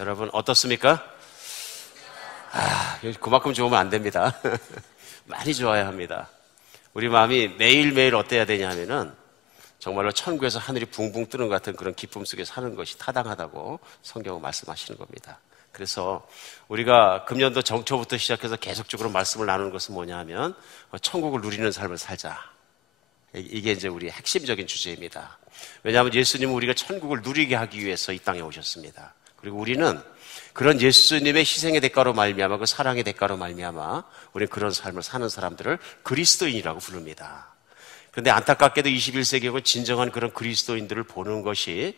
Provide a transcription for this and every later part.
여러분 어떻습니까? 그만큼 좋으면 안 됩니다. 많이 좋아야 합니다. 우리 마음이 매일매일 어때야 되냐 하면은 정말로 천국에서 하늘이 붕붕 뜨는 것 같은 그런 기쁨 속에 사는 것이 타당하다고 성경은 말씀하시는 겁니다. 그래서 우리가 금년도 정초부터 시작해서 계속적으로 말씀을 나누는 것은 뭐냐 하면 천국을 누리는 삶을 살자. 이게 이제 우리의 핵심적인 주제입니다. 왜냐하면 예수님은 우리가 천국을 누리게 하기 위해서 이 땅에 오셨습니다. 그리고 우리는 그런 예수님의 희생의 대가로 말미암아 그 사랑의 대가로 말미암아 우리는 그런 삶을 사는 사람들을 그리스도인이라고 부릅니다. 그런데 안타깝게도 21세기에 진정한 그런 그리스도인들을 보는 것이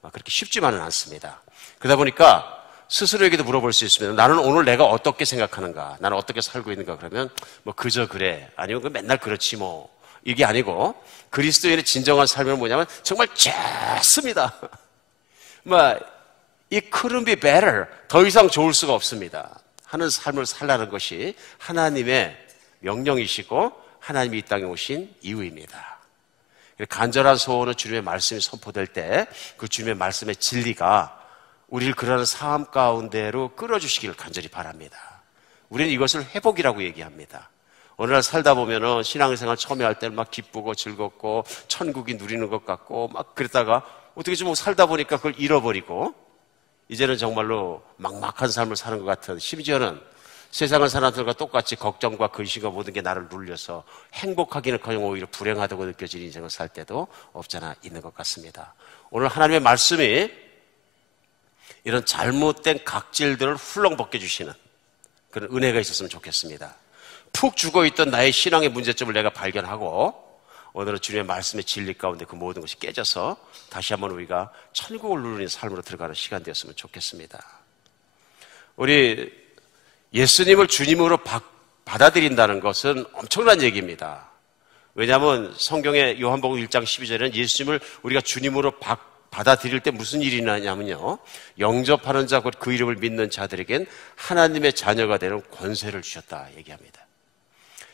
그렇게 쉽지만은 않습니다. 그러다 보니까 스스로에게도 물어볼 수 있습니다. 나는 오늘 내가 어떻게 생각하는가? 나는 어떻게 살고 있는가? 그러면 그저 그래. 아니면 맨날 그렇지 뭐. 이게 아니고 그리스도인의 진정한 삶은 뭐냐면 정말 좋습니다. It couldn't be better. 더 이상 좋을 수가 없습니다. 하는 삶을 살라는 것이 하나님의 명령이시고 하나님이 이 땅에 오신 이유입니다. 간절한 소원은 주님의 말씀이 선포될 때 그 주님의 말씀의 진리가 우리를 그러한 삶 가운데로 끌어주시기를 간절히 바랍니다. 우리는 이것을 회복이라고 얘기합니다. 어느 날 살다 보면은 신앙생활 처음에 할 때는 막 기쁘고 즐겁고 천국이 누리는 것 같고 막 그랬다가 어떻게 좀 살다 보니까 그걸 잃어버리고 이제는 정말로 막막한 삶을 사는 것 같은, 심지어는 세상을 사는 사람들과 똑같이 걱정과 근심과 모든 게 나를 눌려서 행복하기는커녕 오히려 불행하다고 느껴지는 인생을 살 때도 없잖아 있는 것 같습니다. 오늘 하나님의 말씀이 이런 잘못된 각질들을 훌렁 벗겨주시는 그런 은혜가 있었으면 좋겠습니다. 푹 죽어있던 나의 신앙의 문제점을 내가 발견하고 오늘은 주님의 말씀의 진리 가운데 그 모든 것이 깨져서 다시 한번 우리가 천국을 누리는 삶으로 들어가는 시간 되었으면 좋겠습니다. 우리 예수님을 주님으로 받아들인다는 것은 엄청난 얘기입니다. 왜냐하면 성경의 요한복음 1장 12절에는 예수님을 우리가 주님으로 받아들일 때 무슨 일이 나냐면요, 영접하는 자 곧 그 이름을 믿는 자들에겐 하나님의 자녀가 되는 권세를 주셨다 얘기합니다.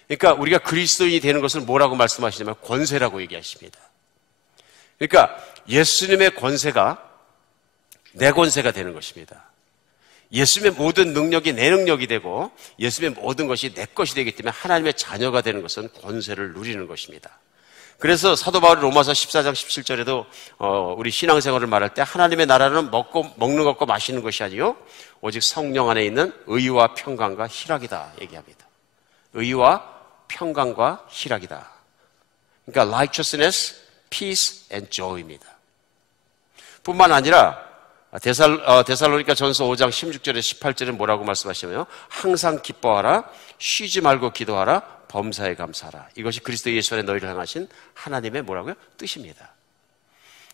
그러니까 우리가 그리스도인이 되는 것을 뭐라고 말씀하시냐면 권세라고 얘기하십니다. 그러니까 예수님의 권세가 내 권세가 되는 것입니다. 예수님의 모든 능력이 내 능력이 되고 예수님의 모든 것이 내 것이 되기 때문에 하나님의 자녀가 되는 것은 권세를 누리는 것입니다. 그래서 사도 바울이 로마서 14장 17절에도 우리 신앙생활을 말할 때 하나님의 나라는 먹는 것과 마시는 것이 아니요 오직 성령 안에 있는 의와 평강과 희락이다 얘기합니다. 의와 평강과 희락이다. 그러니까 righteousness, peace and joy입니다. 뿐만 아니라 데살로니가 전서 5장 16절에 18절에 뭐라고 말씀하시냐면 항상 기뻐하라, 쉬지 말고 기도하라, 범사에 감사하라. 이것이 그리스도 예수 안에 너희를 향하신 하나님의 뭐라고요? 뜻입니다.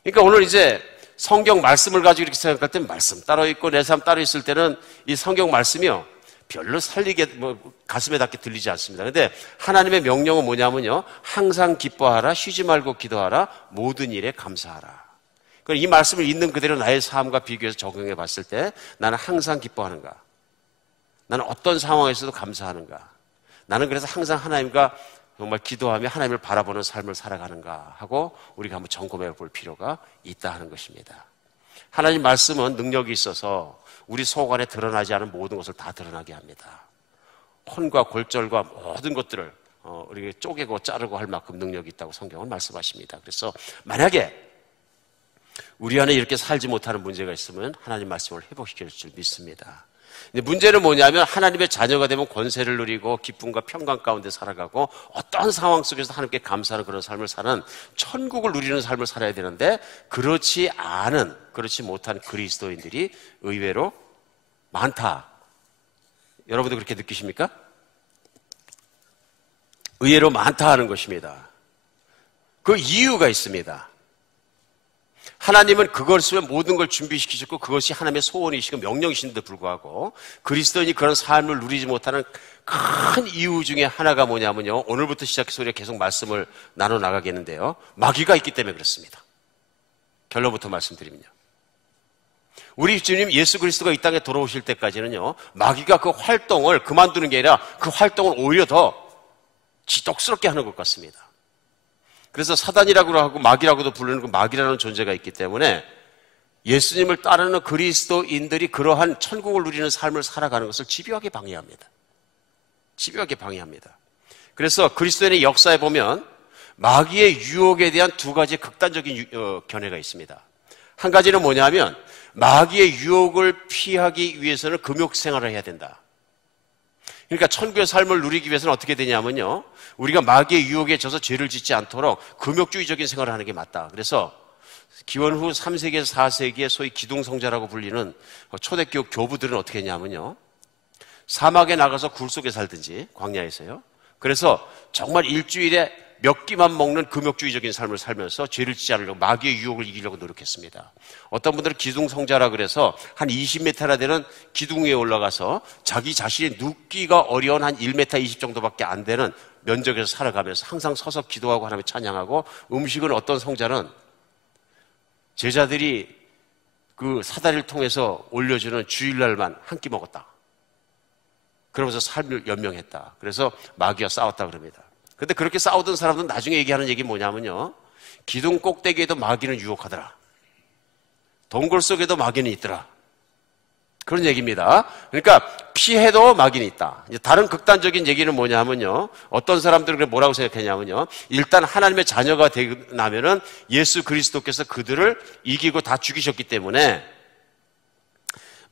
그러니까 오늘 이제 성경 말씀을 가지고 이렇게 생각할 때 말씀 따로 있고 내 삶 따로 있을 때는 이 성경 말씀이요 별로 살리게 가슴에 닿게 들리지 않습니다. 그런데 하나님의 명령은 뭐냐면요 항상 기뻐하라, 쉬지 말고 기도하라, 모든 일에 감사하라. 이 말씀을 있는 그대로 나의 삶과 비교해서 적용해 봤을 때 나는 항상 기뻐하는가? 나는 어떤 상황에서도 감사하는가? 나는 그래서 항상 하나님과 정말 기도하며 하나님을 바라보는 삶을 살아가는가 하고 우리가 한번 점검해 볼 필요가 있다 하는 것입니다. 하나님 말씀은 능력이 있어서 우리 속 안에 드러나지 않은 모든 것을 다 드러나게 합니다. 혼과 골절과 모든 것들을 우리가 쪼개고 자르고 할 만큼 능력이 있다고 성경은 말씀하십니다. 그래서 만약에 우리 안에 이렇게 살지 못하는 문제가 있으면 하나님 말씀을 회복시킬 줄 믿습니다. 근데 문제는 뭐냐면 하나님의 자녀가 되면 권세를 누리고 기쁨과 평강 가운데 살아가고 어떠한 상황 속에서 하나님께 감사하는 그런 삶을 사는 천국을 누리는 삶을 살아야 되는데 그렇지 못한 그리스도인들이 의외로 많다. 여러분도 그렇게 느끼십니까? 의외로 많다 하는 것입니다. 그 이유가 있습니다. 하나님은 그걸 쓰면 모든 걸 준비시키셨고 그것이 하나님의 소원이시고 명령이신데도 불구하고 그리스도인이 그런 삶을 누리지 못하는 큰 이유 중에 하나가 뭐냐면요 오늘부터 시작해서 우리가 계속 말씀을 나눠나가겠는데요 마귀가 있기 때문에 그렇습니다. 결론부터 말씀드리면요 우리 주님 예수 그리스도가 이 땅에 돌아오실 때까지는요 마귀가 그 활동을 그만두는 게 아니라 그 활동을 오히려 더 지독스럽게 하는 것 같습니다. 그래서 사단이라고 하고 마귀라고도 부르는 그 마귀라는 존재가 있기 때문에 예수님을 따르는 그리스도인들이 그러한 천국을 누리는 삶을 살아가는 것을 집요하게 방해합니다. 집요하게 방해합니다. 그래서 그리스도인의 역사에 보면 마귀의 유혹에 대한 두 가지 극단적인 견해가 있습니다. 한 가지는 뭐냐면 마귀의 유혹을 피하기 위해서는 금욕 생활을 해야 된다. 그러니까 천국의 삶을 누리기 위해서는 어떻게 되냐면요, 우리가 마귀의 유혹에 져서 죄를 짓지 않도록 금욕주의적인 생활을 하는 게 맞다. 그래서 기원 후 3세기에서 4세기의 소위 기둥성자라고 불리는 초대교육 교부들은 어떻게 했냐면요, 사막에 나가서 굴 속에 살든지 광야에서요, 그래서 정말 일주일에 몇 끼만 먹는 금욕주의적인 삶을 살면서 죄를 짓지 않으려고 마귀의 유혹을 이기려고 노력했습니다. 어떤 분들은 기둥성자라 그래서 한 20m나 되는 기둥 위에 올라가서 자기 자신이 눕기가 어려운 한 1m 20 정도밖에 안 되는 면적에서 살아가면서 항상 서서 기도하고 하나님을 찬양하고, 음식은 어떤 성자는 제자들이 그 사다리를 통해서 올려주는 주일날만 한 끼 먹었다. 그러면서 삶을 연명했다. 그래서 마귀와 싸웠다 그럽니다. 근데 그렇게 싸우던 사람들은 나중에 얘기하는 얘기 뭐냐면요, 기둥 꼭대기에도 마귀는 유혹하더라. 동굴 속에도 마귀는 있더라. 그런 얘기입니다. 그러니까 피해도 마귀는 있다. 다른 극단적인 얘기는 뭐냐면요, 어떤 사람들은 뭐라고 생각했냐면요, 일단 하나님의 자녀가 되나면은 예수 그리스도께서 그들을 이기고 다 죽이셨기 때문에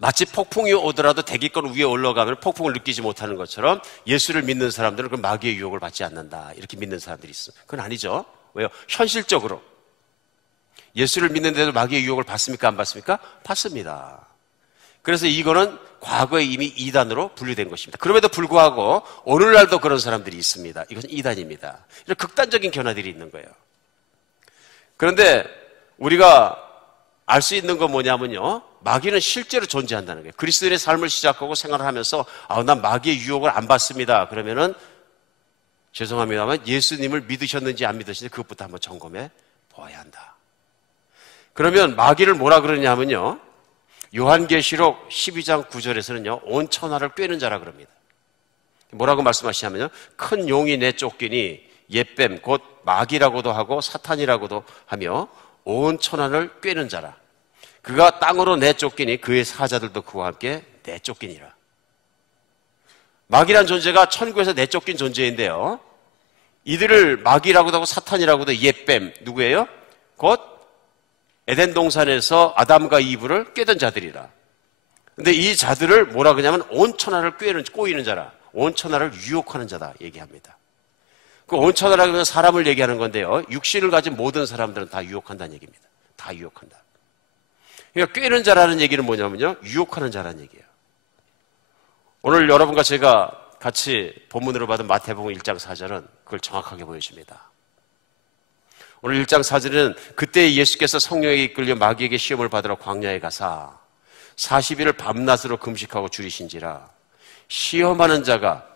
마치 폭풍이 오더라도 대기권 위에 올라가면 폭풍을 느끼지 못하는 것처럼 예수를 믿는 사람들은 그 마귀의 유혹을 받지 않는다, 이렇게 믿는 사람들이 있어요. 그건 아니죠. 왜요? 현실적으로 예수를 믿는데도 마귀의 유혹을 받습니까? 안 받습니까? 받습니다. 그래서 이거는 과거에 이미 이단으로 분류된 것입니다. 그럼에도 불구하고 오늘날도 그런 사람들이 있습니다. 이것은 이단입니다. 이런 극단적인 견해들이 있는 거예요. 그런데 우리가 알 수 있는 건 뭐냐면요, 마귀는 실제로 존재한다는 거예요. 그리스도인의 삶을 시작하고 생활을 하면서 난 마귀의 유혹을 안 받습니다. 그러면은 죄송합니다만 예수님을 믿으셨는지 안 믿으셨는지 그것부터 한번 점검해 보아야 한다. 그러면 마귀를 뭐라 그러냐면요, 요한계시록 12장 9절에서는요 온 천하를 꿰는 자라 그럽니다. 뭐라고 말씀하시냐면요, 큰 용이 내쫓기니 옛뱀 곧 마귀라고도 하고 사탄이라고도 하며 온 천하를 꿰는 자라. 그가 땅으로 내쫓기니 그의 사자들도 그와 함께 내쫓기니라. 마귀란 존재가 천국에서 내쫓긴 존재인데요, 이들을 마귀라고도 하고 사탄이라고도 옛뱀 누구예요? 곧 에덴 동산에서 아담과 이브를 꿰던 자들이라. 근데 이 자들을 뭐라 그러냐면 온 천하를 꼬이는 자라, 온 천하를 유혹하는 자다 얘기합니다. 그 온 천하라고 하면 사람을 얘기하는 건데요, 육신을 가진 모든 사람들은 다 유혹한다는 얘기입니다. 다 유혹한다. 그러니까 꿰는 자라는 얘기는 뭐냐면요, 유혹하는 자라는 얘기예요. 오늘 여러분과 제가 같이 본문으로 받은 마태복음 1장 4절은 그걸 정확하게 보여줍니다. 오늘 1장 4절은 그때 예수께서 성령에게 이끌려 마귀에게 시험을 받으러 광야에 가사 40일을 밤낮으로 금식하고 줄이신지라. 시험하는 자가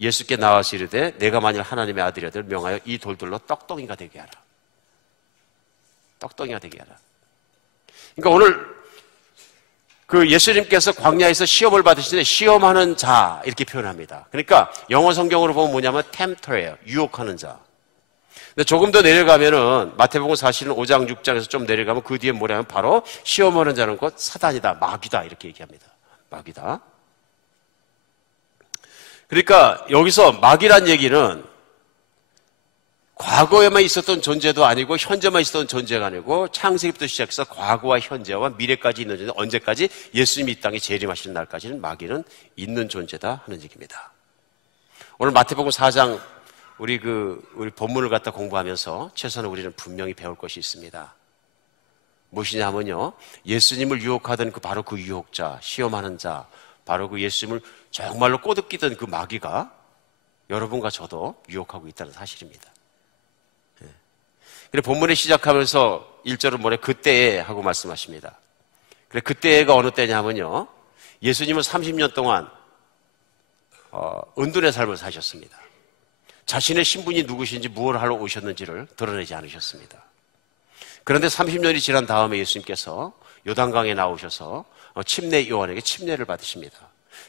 예수께 나와서 이르되 내가 만일 하나님의 아들이라도 명하여 이 돌들로 떡덩이가 되게 하라. 떡덩이가 되게 하라. 그러니까 오늘 그 예수님께서 광야에서 시험을 받으시는데 시험하는 자 이렇게 표현합니다. 그러니까 영어 성경으로 보면 뭐냐면 tempter예요. 유혹하는 자. 근데 조금 더 내려가면은 마태복음 45장 6장에서 좀 내려가면 그 뒤에 뭐냐면 바로 시험하는 자는 곧 사단이다, 마귀다 이렇게 얘기합니다. 마귀다. 그러니까 여기서 마귀란 얘기는 과거에만 있었던 존재도 아니고 현재만 있었던 존재가 아니고 창세기부터 시작해서 과거와 현재와 미래까지 있는 존재, 언제까지 예수님이 이 땅에 재림하시는 날까지는 마귀는 있는 존재다 하는 얘기입니다. 오늘 마태복음 4장 우리 본문을 갖다 공부하면서 최소한 우리는 분명히 배울 것이 있습니다. 무엇이냐 하면요, 예수님을 유혹하던 바로 그 유혹자, 시험하는 자, 바로 그 예수님을 정말로 꼬드기던 그 마귀가 여러분과 저도 유혹하고 있다는 사실입니다. 그래 본문에 시작하면서 1절은 뭐래? 그때에 하고 말씀하십니다. 그래 그때가 어느 때냐면요, 예수님은 30년 동안 은둔의 삶을 사셨습니다. 자신의 신분이 누구신지 무엇을 하러 오셨는지를 드러내지 않으셨습니다. 그런데 30년이 지난 다음에 예수님께서 요단강에 나오셔서 침례 요한에게 침례를 받으십니다.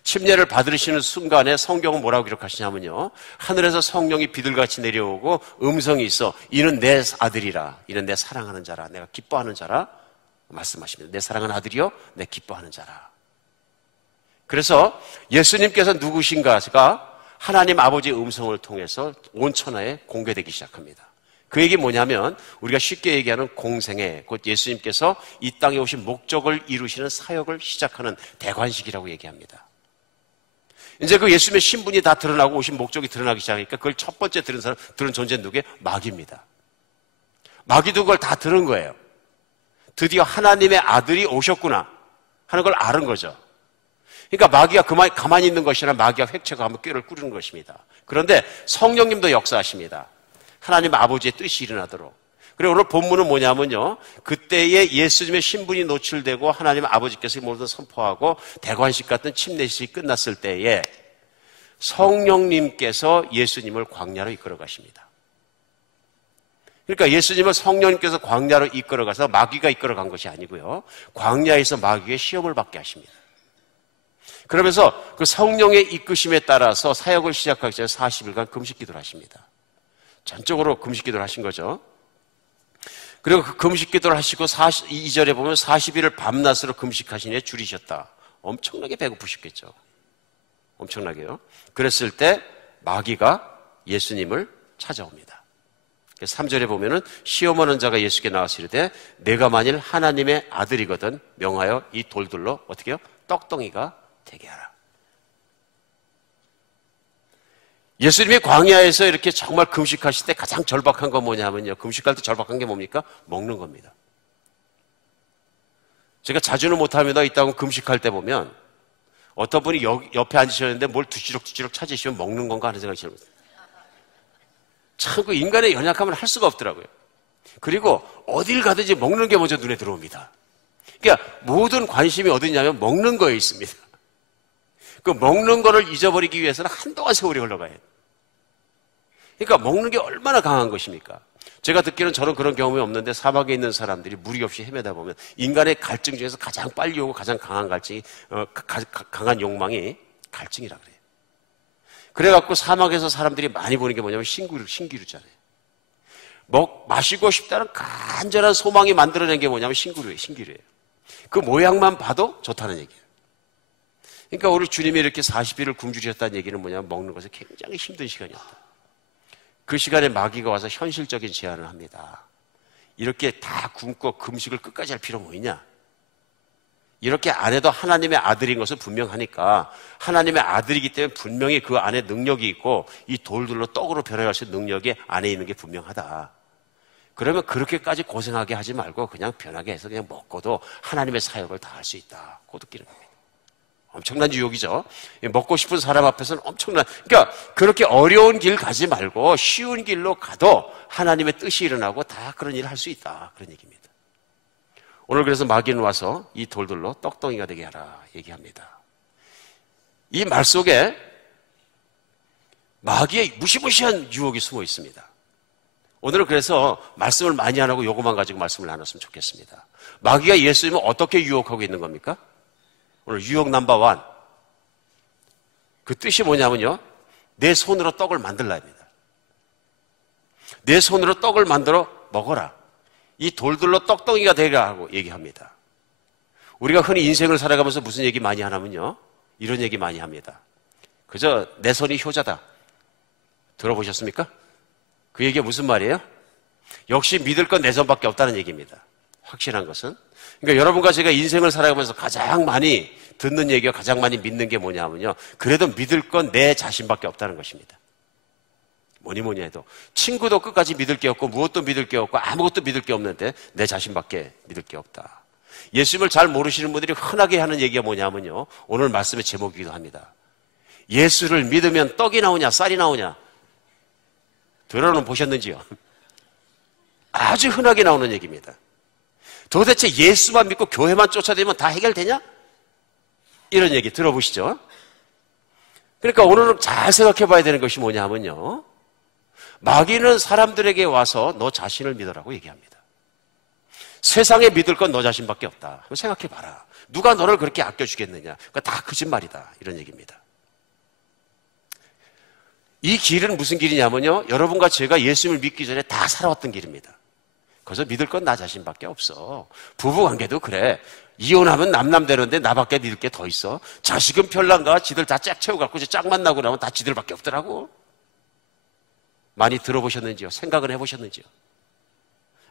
침례를 받으시는 순간에 성경은 뭐라고 기록하시냐면요, 하늘에서 성령이 비둘같이 내려오고 음성이 있어 이는 내 아들이라, 이는 내 사랑하는 자라, 내가 기뻐하는 자라 말씀하십니다. 내 사랑하는 아들이요 내 기뻐하는 자라. 그래서 예수님께서 누구신가가 하나님 아버지의 음성을 통해서 온 천하에 공개되기 시작합니다. 그 얘기 뭐냐면 우리가 쉽게 얘기하는 공생애, 곧 예수님께서 이 땅에 오신 목적을 이루시는 사역을 시작하는 대관식이라고 얘기합니다. 이제 그 예수님의 신분이 다 드러나고 오신 목적이 드러나기 시작하니까 그걸 첫 번째 들은 존재는 누구예요? 마귀입니다. 마귀도 그걸 다 들은 거예요. 드디어 하나님의 아들이 오셨구나 하는 걸 아는 거죠. 그러니까 마귀가 가만히 있는 것이 아니라 마귀가 획책하고 한번 꾀를 꾸리는 것입니다. 그런데 성령님도 역사하십니다. 하나님 아버지의 뜻이 일어나도록. 그리고 오늘 본문은 뭐냐면요, 그때에 예수님의 신분이 노출되고 하나님 아버지께서 모두 선포하고 대관식 같은 침례식이 끝났을 때에 성령님께서 예수님을 광야로 이끌어 가십니다. 그러니까 예수님을 성령님께서 광야로 이끌어 가서 마귀가 이끌어 간 것이 아니고요, 광야에서 마귀의 시험을 받게 하십니다. 그러면서 그 성령의 이끄심에 따라서 사역을 시작하기 전에 40일간 금식 기도를 하십니다. 전적으로 금식 기도를 하신 거죠. 그리고 그 금식 기도를 하시고 2절에 보면 40일을 밤낮으로 금식하시니 줄이셨다. 엄청나게 배고프셨겠죠. 엄청나게요. 그랬을 때 마귀가 예수님을 찾아옵니다. 3절에 보면은 시험하는 자가 예수께 나와서 이르되 내가 만일 하나님의 아들이거든 명하여 이 돌들로 어떻게 해요? 떡덩이가 되게 하라. 예수님이 광야에서 이렇게 정말 금식하실 때 가장 절박한 건 뭐냐면요, 금식할 때 절박한 게 뭡니까? 먹는 겁니다. 제가 자주는 못합니다. 이따가 금식할 때 보면 어떤 분이 옆에 앉으셨는데 뭘 두지럭두지럭 찾으시면 먹는 건가 하는 생각이 들어요. 참 그 인간의 연약함을 할 수가 없더라고요. 그리고 어딜 가든지 먹는 게 먼저 눈에 들어옵니다. 그러니까 모든 관심이 어디 있냐면 먹는 거에 있습니다. 그 먹는 거를 잊어버리기 위해서는 한동안 세월이 흘러가요. 그러니까 먹는 게 얼마나 강한 것입니까? 제가 듣기로는 저는 그런 경험이 없는데 사막에 있는 사람들이 무리 없이 헤매다 보면 인간의 갈증 중에서 가장 빨리 오고 가장 강한 갈증이 강한 욕망이 갈증이라 그래요. 그래갖고 사막에서 사람들이 많이 보는 게 뭐냐면 신기루잖아요. 마시고 싶다는 간절한 소망이 만들어낸 게 뭐냐면 신기루예요. 그 모양만 봐도 좋다는 얘기예요. 그러니까 우리 주님이 이렇게 40일을 굶주리셨다는 얘기는 뭐냐면 먹는 것이 굉장히 힘든 시간이었다. 그 시간에 마귀가 와서 현실적인 제안을 합니다. 이렇게 다 굶고 금식을 끝까지 할 필요 뭐 있냐? 이렇게 안 해도 하나님의 아들인 것은 분명하니까 하나님의 아들이기 때문에 분명히 그 안에 능력이 있고 이 돌들로 떡으로 변해갈 수 있는 능력이 안에 있는 게 분명하다. 그러면 그렇게까지 고생하게 하지 말고 그냥 변하게 해서 그냥 먹고도 하나님의 사역을 다 할 수 있다. 고 느끼는 겁니다. 엄청난 유혹이죠. 먹고 싶은 사람 앞에서는 엄청난, 그러니까 그렇게 어려운 길 가지 말고 쉬운 길로 가도 하나님의 뜻이 일어나고 다 그런 일을 할 수 있다. 그런 얘기입니다. 오늘 그래서 마귀는 와서 이 돌들로 떡덩이가 되게 하라 얘기합니다. 이 말 속에 마귀의 무시무시한 유혹이 숨어 있습니다. 오늘은 그래서 말씀을 많이 안 하고 요것만 가지고 말씀을 나눴으면 좋겠습니다. 마귀가 예수님을 어떻게 유혹하고 있는 겁니까? 오늘 유혹 넘버 1. 그 뜻이 뭐냐면요, 내 손으로 떡을 만들라 합니다. 내 손으로 떡을 만들어 먹어라. 이 돌들로 떡덩이가 되라 하고 얘기합니다. 우리가 흔히 인생을 살아가면서 무슨 얘기 많이 하냐면요, 이런 얘기 많이 합니다. 그저 내 손이 효자다. 들어보셨습니까? 그 얘기가 무슨 말이에요? 역시 믿을 건 내 손밖에 없다는 얘기입니다. 확실한 것은. 그러니까 여러분과 제가 인생을 살아가면서 가장 많이 듣는 얘기가 가장 많이 믿는 게 뭐냐면요, 그래도 믿을 건 내 자신밖에 없다는 것입니다. 뭐니 해도 친구도 끝까지 믿을 게 없고 무엇도 믿을 게 없고 아무것도 믿을 게 없는데 내 자신밖에 믿을 게 없다. 예수님을 잘 모르시는 분들이 흔하게 하는 얘기가 뭐냐면요, 오늘 말씀의 제목이기도 합니다. 예수를 믿으면 떡이 나오냐 쌀이 나오냐 들어는 보셨는지요? 아주 흔하게 나오는 얘기입니다. 도대체 예수만 믿고 교회만 쫓아다니면 다 해결되냐? 이런 얘기 들어보시죠. 그러니까 오늘은 잘 생각해 봐야 되는 것이 뭐냐면요, 마귀는 사람들에게 와서 너 자신을 믿으라고 얘기합니다. 세상에 믿을 건 너 자신밖에 없다. 한번 생각해 봐라. 누가 너를 그렇게 아껴주겠느냐? 그러니까 다 거짓말이다. 이런 얘기입니다. 이 길은 무슨 길이냐면요, 여러분과 제가 예수님을 믿기 전에 다 살아왔던 길입니다. 그래서 믿을 건 나 자신밖에 없어. 부부관계도 그래. 이혼하면 남남대로인데 나밖에 믿을 게 더 있어. 자식은 별난가? 지들 다 짝 채워갖고 이제 짝 만나고 나면 다 지들밖에 없더라고. 많이 들어보셨는지요? 생각을 해보셨는지요?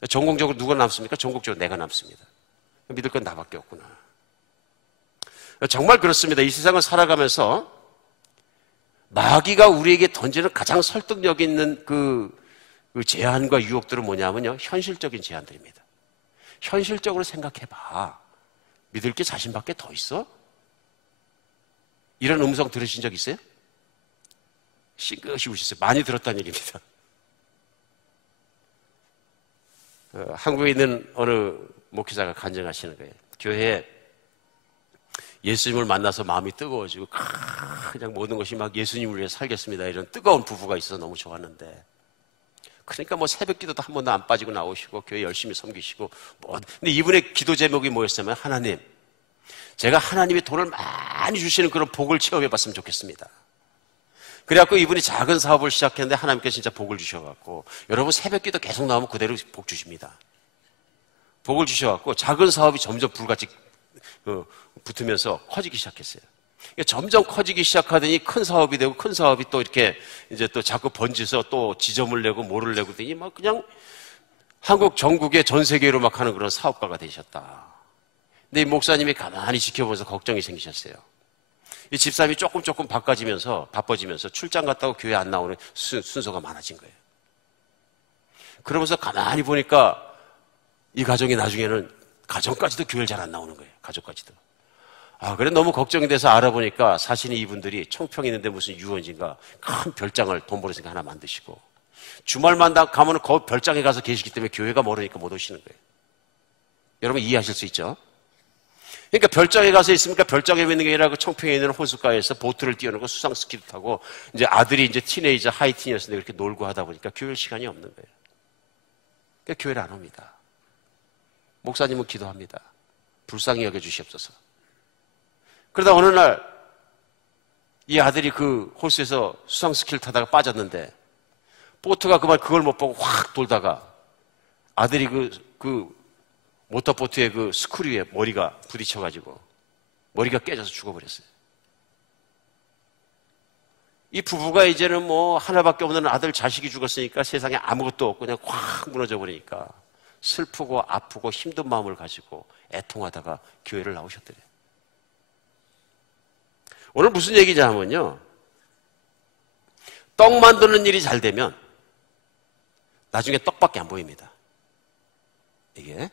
전공적으로 누가 남습니까? 전공적으로 내가 남습니다. 믿을 건 나밖에 없구나. 정말 그렇습니다. 이 세상을 살아가면서 마귀가 우리에게 던지는 가장 설득력 있는 그 제안과 유혹들은 뭐냐면요, 현실적인 제안들입니다. 현실적으로 생각해봐. 믿을 게 자신밖에 더 있어? 이런 음성 들으신 적 있어요? 싱긋이 우셨어요. 많이 들었다는 얘기입니다. 한국에 있는 어느 목회자가 간증하시는 거예요. 교회에 예수님을 만나서 마음이 뜨거워지고 그냥 모든 것이 막 예수님을 위해 살겠습니다, 이런 뜨거운 부부가 있어서 너무 좋았는데, 그러니까 뭐 새벽 기도도 한 번도 안 빠지고 나오시고 교회 열심히 섬기시고 근데 이분의 기도 제목이 뭐였냐면, 하나님, 제가 하나님이 돈을 많이 주시는 그런 복을 체험해 봤으면 좋겠습니다. 그래갖고 이분이 작은 사업을 시작했는데 하나님께서 진짜 복을 주셔갖고, 여러분 새벽 기도 계속 나오면 그대로 복 주십니다. 복을 주셔갖고 작은 사업이 점점 불같이 붙으면서 커지기 시작했어요. 점점 커지기 시작하더니 큰 사업이 되고, 큰 사업이 또 이렇게 이제 또 자꾸 번지서 또 지점을 내고 뭐를 내고 더니 막 그냥 한국 전국에 전 세계로 막 하는 그런 사업가가 되셨다. 근데 이 목사님이 가만히 지켜보면서 걱정이 생기셨어요. 이 집사람이 조금 바빠지면서 출장 갔다고 교회 안 나오는 순서가 많아진 거예요. 그러면서 가만히 보니까 이 가정이 나중에는 가정까지도 교회를 잘 안 나오는 거예요. 가족까지도. 그래 너무 걱정이 돼서 알아보니까 사실은 이분들이 청평에 있는데 무슨 유원지인가 큰 별장을 돈 벌어서 하나 만드시고, 주말만 가면 그 별장에 가서 계시기 때문에 교회가 멀으니까 못 오시는 거예요. 여러분 이해하실 수 있죠? 그러니까 별장에 가서 있으니까 별장에 있는 게 아니라 그 청평에 있는 호숫가에서 보트를 띄워놓고 수상 스키도 타고, 이제 아들이 이제 티네이저 하이틴이었는데 그렇게 놀고 하다 보니까 교회 시간이 없는 거예요. 그러니까 교회를 안 옵니다. 목사님은 기도합니다. 불쌍히 여겨주시옵소서. 그러다 어느 날 이 아들이 그 호수에서 수상 스키를 타다가 빠졌는데, 보트가 그걸 못 보고 확 돌다가 아들이 그 모터보트의 그 스크류에 머리가 부딪혀가지고 머리가 깨져서 죽어버렸어요. 이 부부가 이제는 뭐 하나밖에 없는 아들 자식이 죽었으니까 세상에 아무것도 없고 그냥 확 무너져 버리니까 슬프고 아프고 힘든 마음을 가지고 애통하다가 교회를 나오셨더래요. 오늘 무슨 얘기냐 하면요, 떡 만드는 일이 잘 되면 나중에 떡밖에 안 보입니다. 이게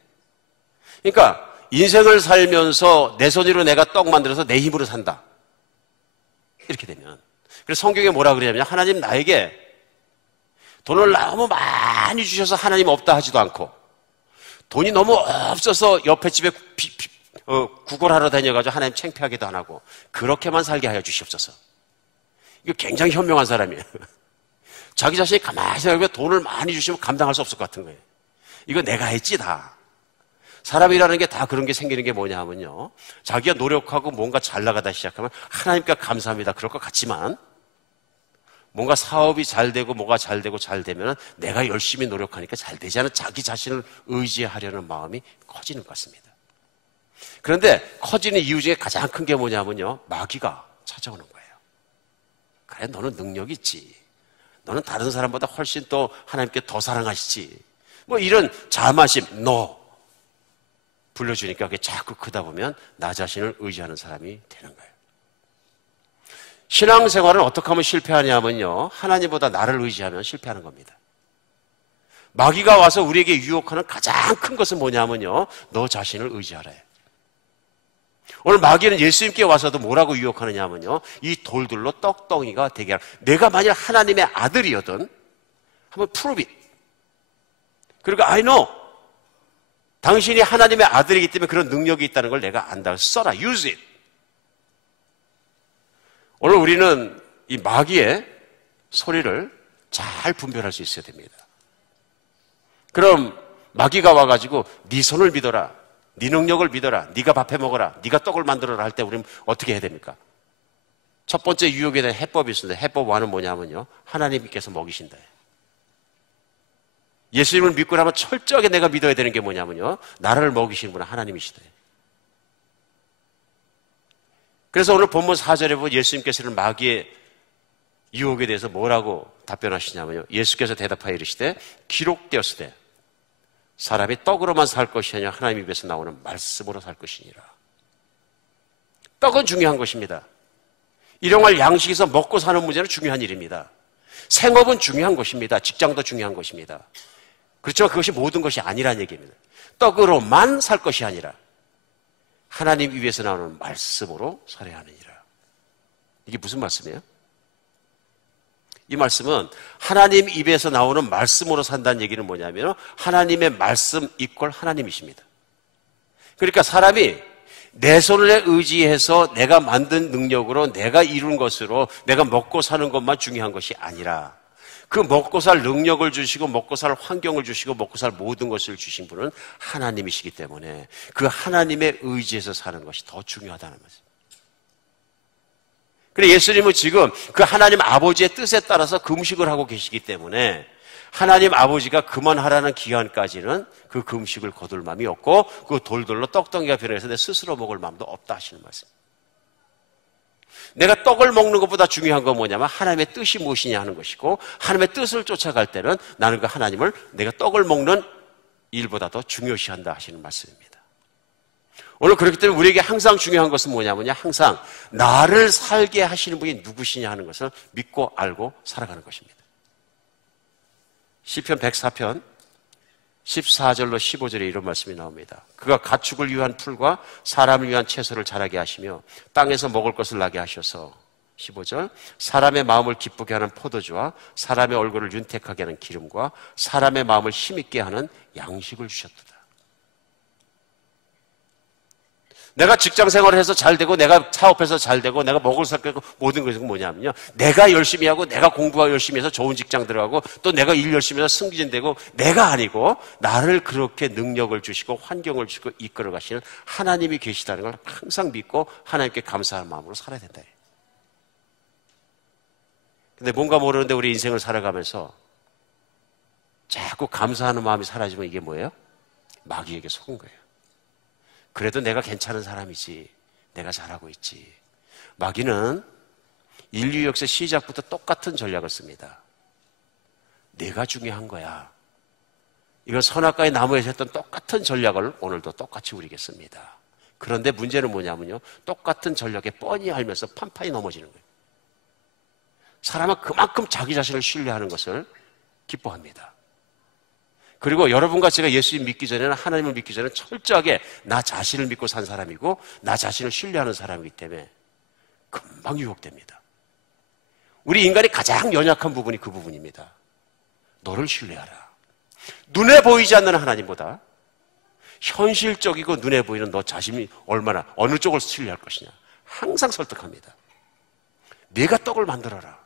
그러니까 인생을 살면서 내 손으로 내가 떡 만들어서 내 힘으로 산다, 이렇게 되면, 그래서 성경에 뭐라 그러냐면, 하나님 나에게 돈을 너무 많이 주셔서 하나님 없다 하지도 않고, 돈이 너무 없어서 옆에 집에 구걸하러 다녀가지고 하나님 창피하게도 안 하고, 그렇게만 살게 하여 주시옵소서. 이거 굉장히 현명한 사람이에요. 자기 자신이 가만히 생각해보면 돈을 많이 주시면 감당할 수 없을 것 같은 거예요. 이거 내가 했지 다. 사람이라는 게 다 그런 게 생기는 게 뭐냐 하면요, 자기가 노력하고 뭔가 잘 나가다 시작하면 하나님께 감사합니다 그럴 것 같지만, 뭔가 사업이 잘 되고 뭐가 잘 되고 잘 되면 내가 열심히 노력하니까 잘 되지 않은 자기 자신을 의지하려는 마음이 커지는 것 같습니다. 그런데 커지는 이유 중에 가장 큰 게 뭐냐면요, 마귀가 찾아오는 거예요. 그래 너는 능력 있지, 너는 다른 사람보다 훨씬 또 하나님께 더 사랑하시지, 뭐 이런 자만심 불려주니까 그게 자꾸 크다 보면 나 자신을 의지하는 사람이 되는 거예요. 신앙생활은 어떻게 하면 실패하냐면요, 하나님보다 나를 의지하면 실패하는 겁니다. 마귀가 와서 우리에게 유혹하는 가장 큰 것은 뭐냐면요, 너 자신을 의지하라 해요. 오늘 마귀는 예수님께 와서도 뭐라고 유혹하느냐 하면요, 이 돌들로 떡덩이가 되게 하라. 내가 만약 하나님의 아들이었던 한번 prove it. 그리고 I know 당신이 하나님의 아들이기 때문에 그런 능력이 있다는 걸 내가 안다. 써라. use it. 오늘 우리는 이 마귀의 소리를 잘 분별할 수 있어야 됩니다. 그럼 마귀가 와가지고 네 손을 믿어라, 네 능력을 믿어라, 네가 밥해 먹어라, 네가 떡을 만들어라 할 때 우리는 어떻게 해야 됩니까? 첫 번째 유혹에 대한 해법이 있습니다. 해법 1은 뭐냐면요, 하나님께서 먹이신다. 예수님을 믿고 나면 철저하게 내가 믿어야 되는 게 뭐냐면요, 나를 먹이시는 분은 하나님이시다. 그래서 오늘 본문 4절에 보면 예수님께서는 마귀의 유혹에 대해서 뭐라고 답변하시냐면요, 예수께서 대답하여 이르시되 기록되었으되 사람이 떡으로만 살 것이 아니라 하나님 입에서 나오는 말씀으로 살 것이니라. 떡은 중요한 것입니다. 일용할 양식에서 먹고 사는 문제는 중요한 일입니다. 생업은 중요한 것입니다. 직장도 중요한 것입니다. 그렇지만 그것이 모든 것이 아니라는 얘기입니다. 떡으로만 살 것이 아니라 하나님 입에서 나오는 말씀으로 살아야 하느니라. 이게 무슨 말씀이에요? 이 말씀은 하나님 입에서 나오는 말씀으로 산다는 얘기는 뭐냐면 하나님의 말씀 이퀄 하나님이십니다. 그러니까 사람이 내 손을 의지해서 내가 만든 능력으로 내가 이룬 것으로 내가 먹고 사는 것만 중요한 것이 아니라 그 먹고 살 능력을 주시고 먹고 살 환경을 주시고 먹고 살 모든 것을 주신 분은 하나님이시기 때문에 그 하나님의 의지에서 사는 것이 더 중요하다는 말씀. 그래, 예수님은 지금 그 하나님 아버지의 뜻에 따라서 금식을 하고 계시기 때문에 하나님 아버지가 그만하라는 기한까지는 그 금식을 거둘 마음이 없고 그 돌돌로 떡덩이가 변해서 내 스스로 먹을 마음도 없다 하시는 말씀. 내가 떡을 먹는 것보다 중요한 건 뭐냐면 하나님의 뜻이 무엇이냐 하는 것이고 하나님의 뜻을 쫓아갈 때는 나는 그 하나님을 내가 떡을 먹는 일보다 더 중요시한다 하시는 말씀입니다. 오늘 그렇기 때문에 우리에게 항상 중요한 것은 뭐냐면요, 항상 나를 살게 하시는 분이 누구시냐 하는 것을 믿고 알고 살아가는 것입니다. 시편 104편 14절로 15절에 이런 말씀이 나옵니다. 그가 가축을 위한 풀과 사람을 위한 채소를 자라게 하시며 땅에서 먹을 것을 나게 하셔서 15절 사람의 마음을 기쁘게 하는 포도주와 사람의 얼굴을 윤택하게 하는 기름과 사람의 마음을 힘있게 하는 양식을 주셨도다. 내가 직장 생활을 해서 잘 되고 내가 사업해서 잘 되고 내가 먹을 살 거고 모든 것은 뭐냐면요, 내가 열심히 하고 내가 공부가 열심히 해서 좋은 직장 들어가고 또 내가 일 열심히 해서 승진 되고 내가 아니고 나를 그렇게 능력을 주시고 환경을 주시고 이끌어 가시는 하나님이 계시다는 걸 항상 믿고 하나님께 감사하는 마음으로 살아야 된다. 근데 뭔가 모르는데 우리 인생을 살아가면서 자꾸 감사하는 마음이 사라지면 이게 뭐예요? 마귀에게 속은 거예요. 그래도 내가 괜찮은 사람이지, 내가 잘하고 있지. 마귀는 인류 역사 시작부터 똑같은 전략을 씁니다. 내가 중요한 거야. 이건 선악과의 나무에서 했던 똑같은 전략을 오늘도 똑같이 우리에게 씁니다. 그런데 문제는 뭐냐면요, 똑같은 전략에 뻔히 알면서 판판이 넘어지는 거예요. 사람은 그만큼 자기 자신을 신뢰하는 것을 기뻐합니다. 그리고 여러분과 제가 예수님 믿기 전에는, 하나님을 믿기 전에는 철저하게 나 자신을 믿고 산 사람이고 나 자신을 신뢰하는 사람이기 때문에 금방 유혹됩니다. 우리 인간이 가장 연약한 부분이 그 부분입니다. 너를 신뢰하라. 눈에 보이지 않는 하나님보다 현실적이고 눈에 보이는 너 자신이 얼마나 어느 쪽을 신뢰할 것이냐 항상 설득합니다. 내가 떡을 만들어라.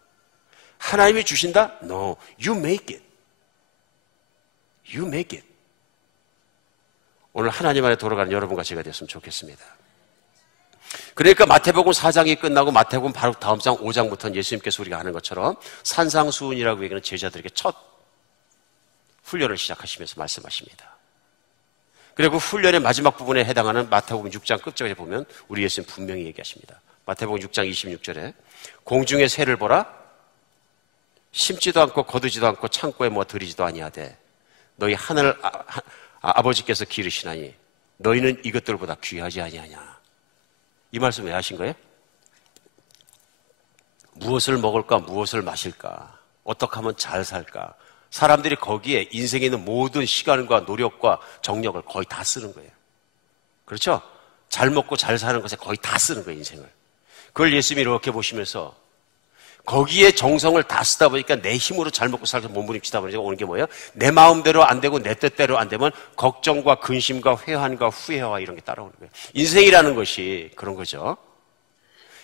하나님이 주신다? No, you make it. You make it. 오늘 하나님 안에 돌아가는 여러분과 제가 됐으면 좋겠습니다. 그러니까 마태복음 4장이 끝나고 마태복음 바로 다음 장 5장부터는 예수님께서 우리가 하는 것처럼 산상수훈이라고 얘기하는 제자들에게 첫 훈련을 시작하시면서 말씀하십니다. 그리고 훈련의 마지막 부분에 해당하는 마태복음 6장 끝절에 보면 우리 예수님 분명히 얘기하십니다. 마태복음 6장 26절에 공중의 새를 보라, 심지도 않고 거두지도 않고 창고에 뭐 들이지도 아니하되 너희 하늘 아버지께서 기르시나니 너희는 이것들보다 귀하지 아니하냐. 이 말씀 왜 하신 거예요? 무엇을 먹을까, 무엇을 마실까, 어떻게 하면 잘 살까, 사람들이 거기에 인생에 있는 모든 시간과 노력과 정력을 거의 다 쓰는 거예요. 그렇죠? 잘 먹고 잘 사는 것에 거의 다 쓰는 거예요, 인생을. 그걸 예수님이 이렇게 보시면서 거기에 정성을 다 쓰다 보니까 내 힘으로 잘 먹고 살아서 몸부림치다 보니까 오는 게 뭐예요? 내 마음대로 안 되고 내 뜻대로 안 되면 걱정과 근심과 회한과 후회와 이런 게 따라오는 거예요. 인생이라는 것이 그런 거죠.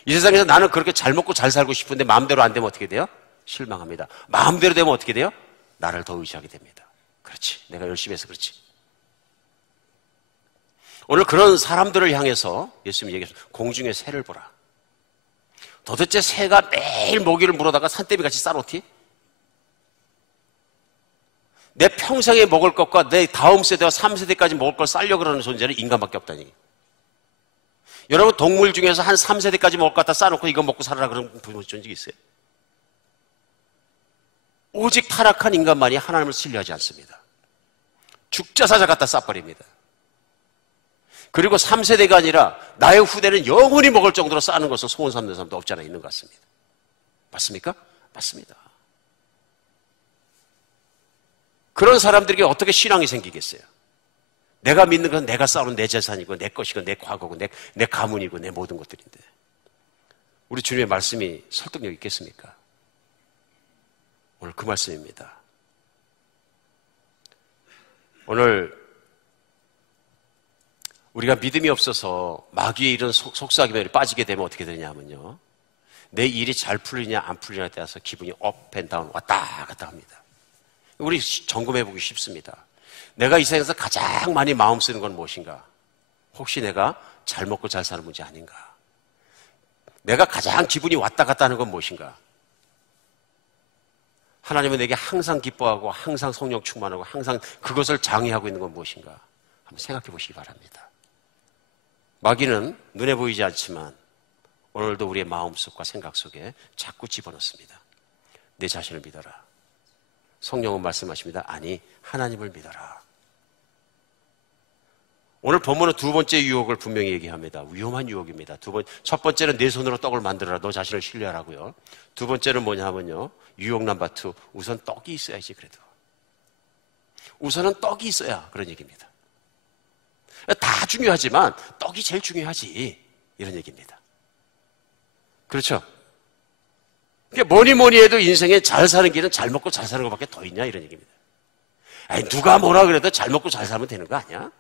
이 세상에서 나는 그렇게 잘 먹고 잘 살고 싶은데 마음대로 안 되면 어떻게 돼요? 실망합니다. 마음대로 되면 어떻게 돼요? 나를 더 의지하게 됩니다. 그렇지, 내가 열심히 해서 그렇지. 오늘 그런 사람들을 향해서 예수님이 얘기했어요. 공중의 새를 보라. 도대체 새가 매일 모기를 물어다가 산더미같이 싸놓지? 내 평생에 먹을 것과 내 다음 세대와 3세대까지 먹을 걸 싸려고 그러는 존재는 인간밖에 없다니. 여러분, 동물 중에서 한 3세대까지 먹을 것 갖다 싸놓고 이거 먹고 살아라 그런 분 존재 있어요? 오직 타락한 인간만이 하나님을 신뢰하지 않습니다. 죽자사자 갖다 싸버립니다. 그리고 3세대가 아니라 나의 후대는 영원히 먹을 정도로 싸는 것을 소원 삼는 사람도 없지 않아 있는 것 같습니다. 맞습니까? 맞습니다. 그런 사람들에게 어떻게 신앙이 생기겠어요? 내가 믿는 건 내가 쌓아놓은 내 재산이고 내 것이고 내 과거고 내 가문이고 내 모든 것들인데 우리 주님의 말씀이 설득력 있겠습니까? 오늘 그 말씀입니다. 오늘 우리가 믿음이 없어서 마귀의 이런 속삭임에 빠지게 되면 어떻게 되냐면요, 내 일이 잘 풀리냐 안 풀리냐에 따라서 기분이 업 앤 다운 왔다 갔다 합니다. 우리 점검해보기 쉽습니다. 내가 이 세상에서 가장 많이 마음 쓰는 건 무엇인가? 혹시 내가 잘 먹고 잘 사는 문제 아닌가? 내가 가장 기분이 왔다 갔다 하는 건 무엇인가? 하나님은 내게 항상 기뻐하고 항상 성령 충만하고 항상 그것을 장애하고 있는 건 무엇인가? 한번 생각해 보시기 바랍니다. 마귀는 눈에 보이지 않지만 오늘도 우리의 마음속과 생각 속에 자꾸 집어넣습니다. 내 자신을 믿어라. 성령은 말씀하십니다. 아니, 하나님을 믿어라. 오늘 본문은 두 번째 유혹을 분명히 얘기합니다. 위험한 유혹입니다. 첫 번째는 내 손으로 떡을 만들어라. 너 자신을 신뢰하라고요. 두 번째는 뭐냐 하면요, 유혹 넘버 2, 우선 떡이 있어야지. 그래도 우선은 떡이 있어야 그런 얘기입니다. 다 중요하지만 떡이 제일 중요하지, 이런 얘기입니다. 그렇죠? 뭐니 해도 인생에 잘 사는 길은 잘 먹고 잘 사는 것밖에 더 있냐, 이런 얘기입니다. 아니, 누가 뭐라 그래도 잘 먹고 잘 살면 되는 거 아니야?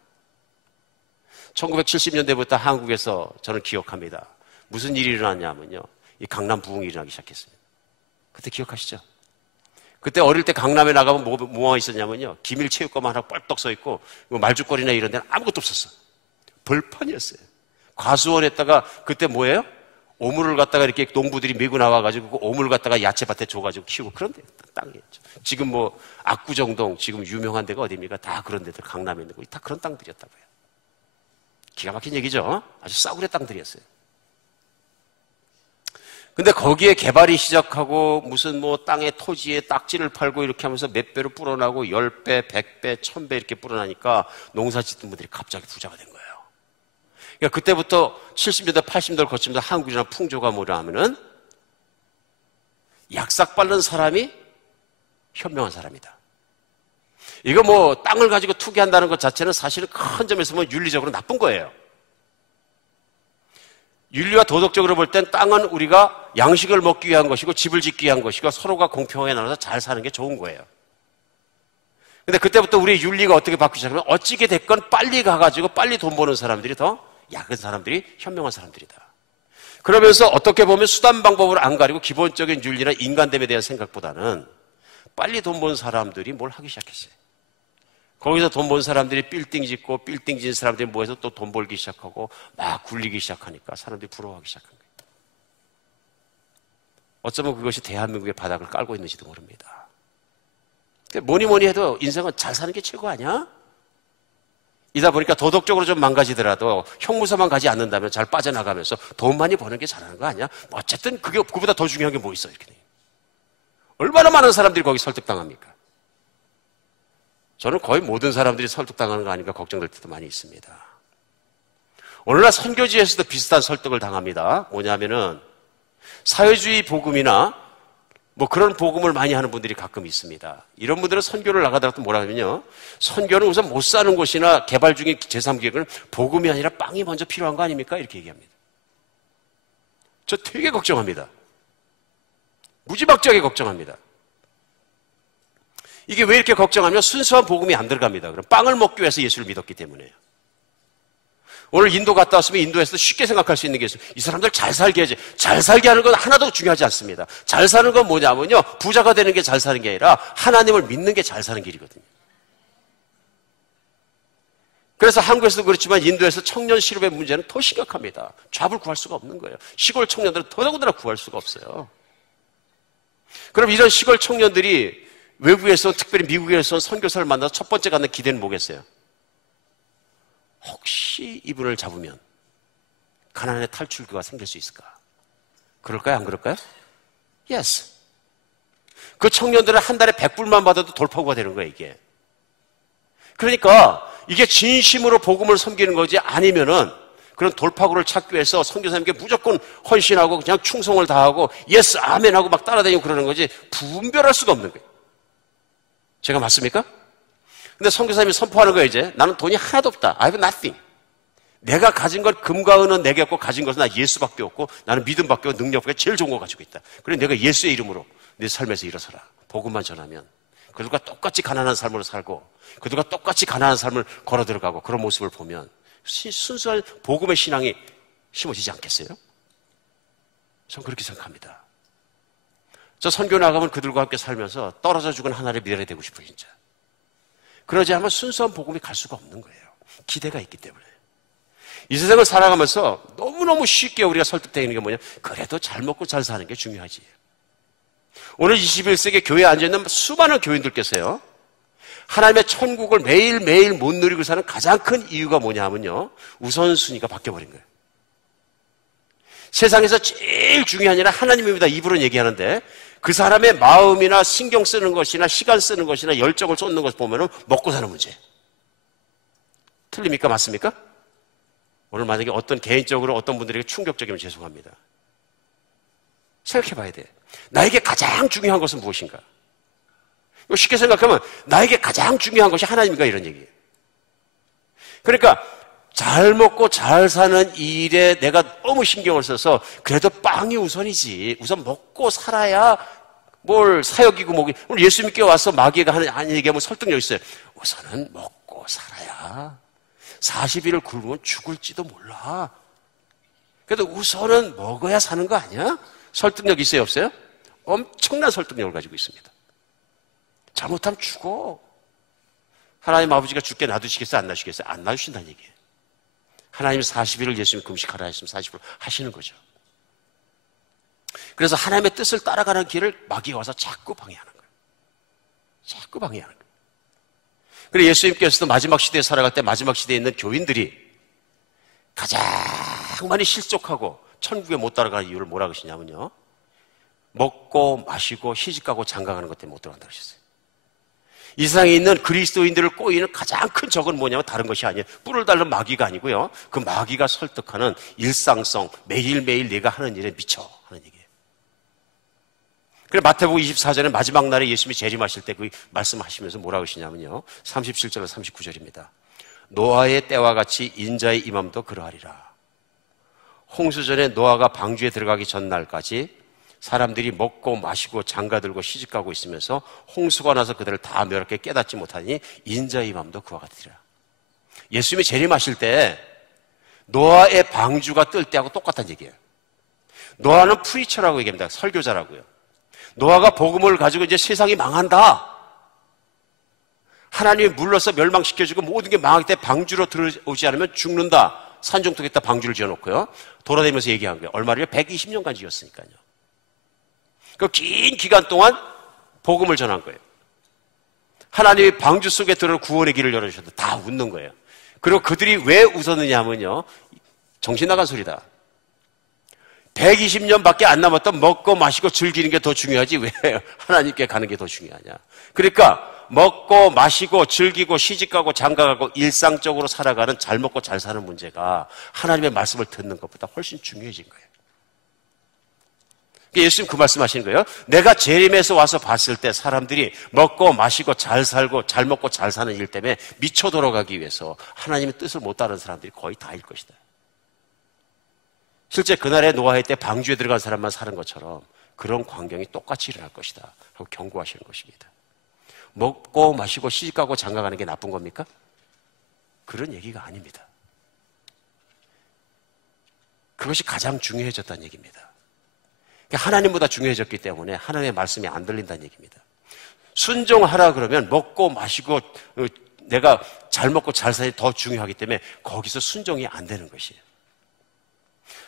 1970년대부터 한국에서 저는 기억합니다. 무슨 일이 일어났냐면요, 이 강남 부흥이 일어나기 시작했습니다. 그때 기억하시죠? 그때 어릴 때 강남에 나가면 뭐가 있었냐면요, 기밀체육관만 하나 뻘떡 서 있고 말죽거리나 이런 데는 아무것도 없었어. 벌판이었어요. 과수원에다가 그때 뭐예요? 오물을 갖다가 이렇게 농부들이 메고 나와가지고 그 오물 갖다가 야채밭에 줘가지고 키우고 그런 데 땅이었죠. 지금 뭐 압구정동 지금 유명한 데가 어디입니까? 다 그런 데들, 강남에 있는 거 다 그런 땅들이었다고요. 기가 막힌 얘기죠. 아주 싸구려 땅들이었어요. 근데 거기에 개발이 시작하고 무슨 뭐 땅에 토지에 딱지를 팔고 이렇게 하면서 몇 배로 불어나고 10배, 100배, 1000배 이렇게 불어나니까 농사 짓던 분들이 갑자기 부자가 된 거예요. 그러니까 그때부터 70년대, 80년대를 거치면서 한국이나 풍조가 뭐라 하면은 약삭 바른 사람이 현명한 사람이다. 이거 뭐 땅을 가지고 투기한다는 것 자체는 사실은 큰 점에서 보면 윤리적으로 나쁜 거예요. 윤리와 도덕적으로 볼 땐 땅은 우리가 양식을 먹기 위한 것이고 집을 짓기 위한 것이고 서로가 공평하게 나눠서 잘 사는 게 좋은 거예요. 근데 그때부터 우리의 윤리가 어떻게 바뀌기 시작하면 어찌게 됐건 빨리 가가지고 빨리 돈 버는 사람들이 더 약은 사람들이 현명한 사람들이다. 그러면서 어떻게 보면 수단 방법을 안 가리고 기본적인 윤리나 인간됨에 대한 생각보다는 빨리 돈 버는 사람들이 뭘 하기 시작했어요. 거기서 돈 번 사람들이 빌딩 짓고 빌딩 짓는 사람들이 모여서 또 돈 벌기 시작하고 막 굴리기 시작하니까 사람들이 부러워하기 시작한 거예요. 어쩌면 그것이 대한민국의 바닥을 깔고 있는지도 모릅니다. 뭐니 해도 인생은 잘 사는 게 최고 아니야? 이다 보니까 도덕적으로 좀 망가지더라도 형무소만 가지 않는다면 잘 빠져나가면서 돈 많이 버는 게 잘하는 거 아니야? 어쨌든 그보다 더 중요한 게 뭐 있어, 이렇게. 얼마나 많은 사람들이 거기 설득당합니까? 저는 거의 모든 사람들이 설득당하는 거 아닌가 걱정될 때도 많이 있습니다. 오늘날 선교지에서도 비슷한 설득을 당합니다. 뭐냐면은 사회주의 복음이나 뭐 그런 복음을 많이 하는 분들이 가끔 있습니다. 이런 분들은 선교를 나가더라도 뭐라 하면요, 선교는 우선 못 사는 곳이나 개발 중인 제3기획은 복음이 아니라 빵이 먼저 필요한 거 아닙니까? 이렇게 얘기합니다. 저 되게 걱정합니다. 무지막지하게 걱정합니다. 이게 왜 이렇게 걱정하면 순수한 복음이 안 들어갑니다. 그럼 빵을 먹기 위해서 예수를 믿었기 때문에요. 오늘 인도 갔다 왔으면 인도에서도 쉽게 생각할 수 있는 게 있어요. 이 사람들 잘 살게 해야지. 잘 살게 하는 건 하나도 중요하지 않습니다. 잘 사는 건 뭐냐면요, 부자가 되는 게 잘 사는 게 아니라 하나님을 믿는 게 잘 사는 길이거든요. 그래서 한국에서도 그렇지만 인도에서 청년 실업의 문제는 더 심각합니다. 잡을 구할 수가 없는 거예요. 시골 청년들은 더더군다나 구할 수가 없어요. 그럼 이런 시골 청년들이 외국에서, 특별히 미국에서 선교사를 만나서 첫 번째 갖는 기대는 뭐겠어요? 혹시 이분을 잡으면 가나안의 탈출구가 생길 수 있을까? 그럴까요? 안 그럴까요? Yes. 그 청년들은 한 달에 100불만 받아도 돌파구가 되는 거예요, 이게. 그러니까 이게 진심으로 복음을 섬기는 거지 아니면은 그런 돌파구를 찾기 위해서 선교사님께 무조건 헌신하고 그냥 충성을 다하고 예스, 아멘 하고 막 따라다니고 그러는 거지 분별할 수가 없는 거예요. 제가 맞습니까? 근데 선교사님이 선포하는 거예요, 이제. 나는 돈이 하나도 없다. I have nothing. 내가 가진 건 금과 은은 내게 없고 가진 것은 나 예수밖에 없고 나는 믿음밖에 없고 능력밖에 제일 좋은 거 가지고 있다. 그래 내가 예수의 이름으로 내 삶에서 일어서라. 복음만 전하면 그들과 똑같이 가난한 삶으로 살고 그들과 똑같이 가난한 삶을 걸어 들어가고 그런 모습을 보면 순수한 복음의 신앙이 심어지지 않겠어요? 전 그렇게 생각합니다. 저 선교 나가면 그들과 함께 살면서 떨어져 죽은 하나님의 미래가 되고 싶어요, 진짜. 그러지 않으면 순수한 복음이 갈 수가 없는 거예요. 기대가 있기 때문에. 이 세상을 살아가면서 너무너무 쉽게 우리가 설득되는 게 뭐냐? 그래도 잘 먹고 잘 사는 게 중요하지. 오늘 21세기 교회에 앉아있는 수많은 교인들께서요, 하나님의 천국을 매일매일 못 누리고 사는 가장 큰 이유가 뭐냐 하면요, 우선순위가 바뀌어버린 거예요. 세상에서 제일 중요한 일은 하나님입니다. 입으로는 얘기하는데 그 사람의 마음이나 신경 쓰는 것이나 시간 쓰는 것이나 열정을 쏟는 것을 보면 먹고 사는 문제. 틀립니까? 맞습니까? 오늘 만약에 어떤 개인적으로 어떤 분들에게 충격적이면 죄송합니다. 생각해 봐야 돼. 나에게 가장 중요한 것은 무엇인가? 쉽게 생각하면 나에게 가장 중요한 것이 하나님인가 이런 얘기예요. 그러니까 잘 먹고 잘 사는 일에 내가 너무 신경을 써서 그래도 빵이 우선이지. 우선 먹고 살아야 뭘 사역이고 뭐고. 오늘 예수 믿게 와서 마귀가 하는 얘기하면 설득력 있어요. 우선은 먹고 살아야 40일을 굶으면 죽을지도 몰라. 그래도 우선은 먹어야 사는 거 아니야? 설득력 있어요, 없어요? 엄청난 설득력을 가지고 있습니다. 잘못하면 죽어. 하나님 아버지가 죽게 놔두시겠어요? 안 놔두시겠어요? 안 놔두신다는 얘기예요. 하나님 40일을 예수님 금식하라 했으면 40일 하시는 거죠. 그래서 하나님의 뜻을 따라가는 길을 마귀가 와서 자꾸 방해하는 거예요. 자꾸 방해하는 거예요. 그리고 예수님께서도 마지막 시대에 살아갈 때 마지막 시대에 있는 교인들이 가장 많이 실족하고 천국에 못 따라가는 이유를 뭐라고 하시냐면요, 먹고 마시고 시집가고 장가가는 것 때문에 못 들어간다고 하셨어요. 이 세상에 있는 그리스도인들을 꼬이는 가장 큰 적은 뭐냐면 다른 것이 아니에요. 뿔을 달는 마귀가 아니고요, 그 마귀가 설득하는 일상성, 매일매일 내가 하는 일에 미쳐 하는 얘기예요. 그래서 마태복음 24절에 마지막 날에 예수님이 재림하실 때 그 말씀하시면서 뭐라고 하시냐면요, 37절에서 39절입니다. 노아의 때와 같이 인자의 임함도 그러하리라. 홍수전에 노아가 방주에 들어가기 전날까지 사람들이 먹고 마시고 장가들고 시집가고 있으면서 홍수가 나서 그들을 다 멸하게 깨닫지 못하니 인자의 임함도 그와 같으리라. 예수님이 재림하실 때 노아의 방주가 뜰 때하고 똑같다는 얘기예요. 노아는 프리처라고 얘기합니다. 설교자라고요. 노아가 복음을 가지고 이제 세상이 망한다, 하나님이 물러서 멸망시켜주고 모든 게 망할 때 방주로 들어오지 않으면 죽는다, 산중턱에다 방주를 지어놓고요, 돌아다니면서 얘기한 거예요. 얼마를요? 120년간 지었으니까요. 그 긴 기간 동안 복음을 전한 거예요. 하나님이 방주 속에 들어 구원의 길을 열어주셔도 다 웃는 거예요. 그리고 그들이 왜 웃었느냐 하면요, 정신 나간 소리다. 120년밖에 안 남았던 먹고 마시고 즐기는 게 더 중요하지 왜 하나님께 가는 게 더 중요하냐. 그러니까 먹고 마시고 즐기고 시집가고 장가가고 일상적으로 살아가는 잘 먹고 잘 사는 문제가 하나님의 말씀을 듣는 것보다 훨씬 중요해진 거예요. 예수님 그 말씀하시는 거예요. 내가 재림에서 와서 봤을 때 사람들이 먹고 마시고 잘 살고 잘 먹고 잘 사는 일 때문에 미쳐 돌아가기 위해서 하나님의 뜻을 못 따르는 사람들이 거의 다일 것이다. 실제 그날의 노아의 때 방주에 들어간 사람만 사는 것처럼 그런 광경이 똑같이 일어날 것이다 하고 경고하시는 것입니다. 먹고 마시고 시집가고 장가가는 게 나쁜 겁니까? 그런 얘기가 아닙니다. 그것이 가장 중요해졌다는 얘기입니다. 하나님보다 중요해졌기 때문에 하나님의 말씀이 안 들린다는 얘기입니다. 순종하라 그러면 먹고 마시고 내가 잘 먹고 잘 살이 더 중요하기 때문에 거기서 순종이 안 되는 것이에요.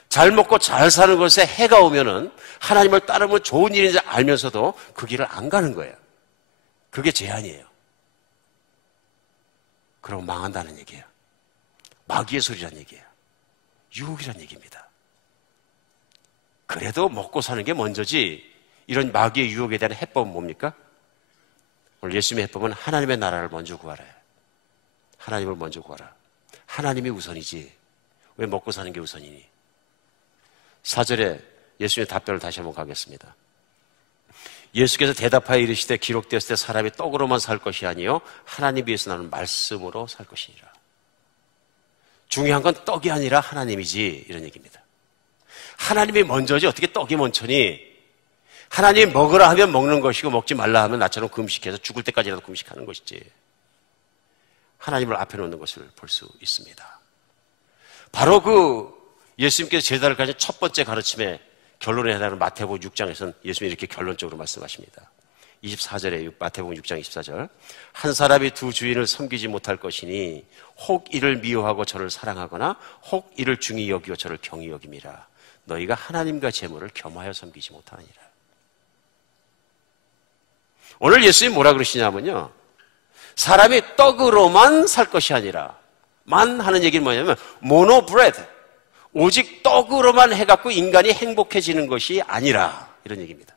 잘 먹고 잘 사는 것에 해가 오면은 하나님을 따르면 좋은 일인지 알면서도 그 길을 안 가는 거예요. 그게 제한이에요. 그럼 망한다는 얘기예요. 마귀의 소리란 얘기예요. 유혹이란 얘기입니다. 그래도 먹고 사는 게 먼저지, 이런 마귀의 유혹에 대한 해법은 뭡니까? 오늘 예수님의 해법은 하나님의 나라를 먼저 구하라. 하나님을 먼저 구하라. 하나님이 우선이지 왜 먹고 사는 게 우선이니? 4절에 예수님의 답변을 다시 한번 가겠습니다. 예수께서 대답하여 이르시되 기록되었을 때 사람이 떡으로만 살 것이 아니요 하나님 위에서 나는 말씀으로 살 것이니라. 중요한 건 떡이 아니라 하나님이지, 이런 얘기입니다. 하나님이 먼저지 어떻게 떡이 먼저니? 하나님이 먹으라 하면 먹는 것이고 먹지 말라 하면 나처럼 금식해서 죽을 때까지라도 금식하는 것이지, 하나님을 앞에 놓는 것을 볼 수 있습니다. 바로 그 예수님께서 제자를 가진 첫 번째 가르침에 결론에 해당하는 마태복음 6장에서는 예수님이 이렇게 결론적으로 말씀하십니다. 24절에 마태복음 6장 24절, 한 사람이 두 주인을 섬기지 못할 것이니 혹 이를 미워하고 저를 사랑하거나 혹 이를 중히 여기고 저를 경히 여김이라. 너희가 하나님과 재물을 겸하여 섬기지 못하느니라. 오늘 예수님이 뭐라 그러시냐면요, 사람이 떡으로만 살 것이 아니라, 만 하는 얘기는 뭐냐면 모노브레드, 오직 떡으로만 해갖고 인간이 행복해지는 것이 아니라, 이런 얘기입니다.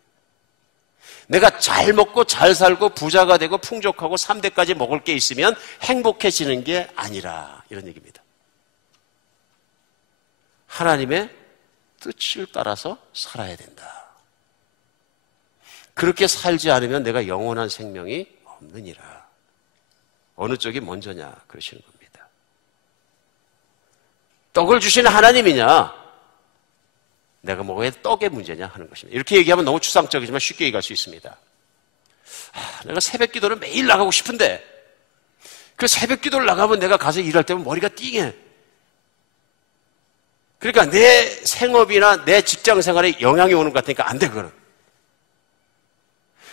내가 잘 먹고 잘 살고 부자가 되고 풍족하고 3대까지 먹을 게 있으면 행복해지는 게 아니라, 이런 얘기입니다. 하나님의 뜻을 따라서 살아야 된다. 그렇게 살지 않으면 내가 영원한 생명이 없느니라. 어느 쪽이 먼저냐 그러시는 겁니다. 떡을 주시는 하나님이냐, 내가 먹어야 떡의 문제냐 하는 것입니다. 이렇게 얘기하면 너무 추상적이지만 쉽게 얘기할 수 있습니다. 내가 새벽 기도를 매일 나가고 싶은데 그 새벽 기도를 나가면 내가 가서 일할 때면 머리가 띵해. 그러니까 내 생업이나 내 직장 생활에 영향이 오는 것 같으니까 안 돼, 그거는.